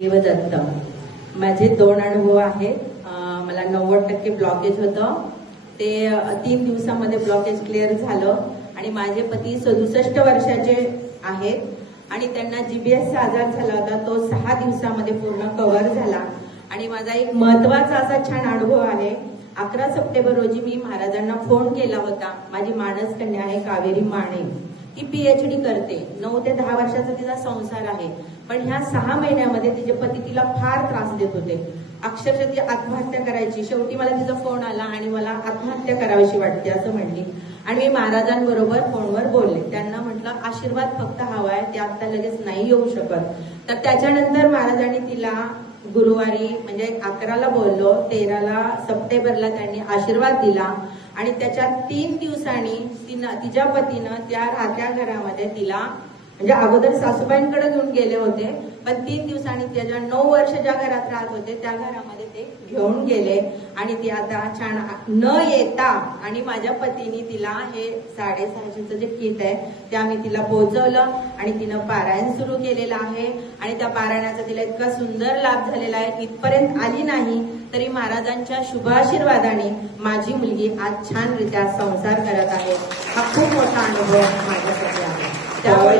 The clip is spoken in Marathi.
देवदत्त माझे 2 अनुभव आहेत. मला 90% ब्लॉकेज होतं. ते 3 दिवसामध्ये ब्लॉकेज क्लिअर झालं आणि माझे पती 67 वर्षाचे आहेत आणि त्यांना जीबीएसचा आजार झाला होता. तो 6 दिवसामध्ये पूर्ण कव्हर झाला. आणि माझा एक महत्वाचा असा छान अनुभव आहे. 11 सप्टेंबर रोजी मी महाराजांना फोन केला होता. माझी मानस कन्या आहे कावेरी माने. ती PhD करते. 9 ते 10 वर्षाचा तिचा संसार आहे. पण ह्या 6 महिन्यामध्ये तिचे पती तिला फार त्रास देत होते. अक्षरशः ती आत्महत्या करायची. शेवटी मला तिचा फोन आला आणि मला आत्महत्या करावीशी वाटते असं म्हणली. आणि मी महाराजांबरोबर फोनवर बोलले. त्यांना म्हटलं आशीर्वाद फक्त हवाय, ते आता लगेच नाही येऊ शकत. तर त्याच्यानंतर महाराजांनी तिला गुरुवारी म्हणजे 11ला बोललो, 13 सप्टेंबरला त्यांनी आशीर्वाद दिला. आणि त्याच्या 3 दिवसांनी तिच्या पतीनं त्या राहत्या घरामध्ये तिला म्हणजे अगोदर सासूबाईंकडे घेऊन गेले होते, पण 3 दिवसांनी त्याच्या 9 वर्ष ज्या घरात राहत होते त्या घरामध्ये ते घेऊन गेले. आणि ती आता छान न येता आणि माझ्या पतीने तिला हे 650चं जे किट आहे ते आम्ही तिला पोहोचवलं आणि तिनं पारायण सुरू केलेलं आहे. आणि त्या पारायणाचा तिला इतका सुंदर लाभ झालेला आहे. इथपर्यंत आली नाही तरी महाराजांच्या शुभ आशीर्वादाने माझी मुलगी आज छानरित्या संसार करत आहे. हा खूप मोठा अनुभव माझ्यासाठी आहे. त्यामुळे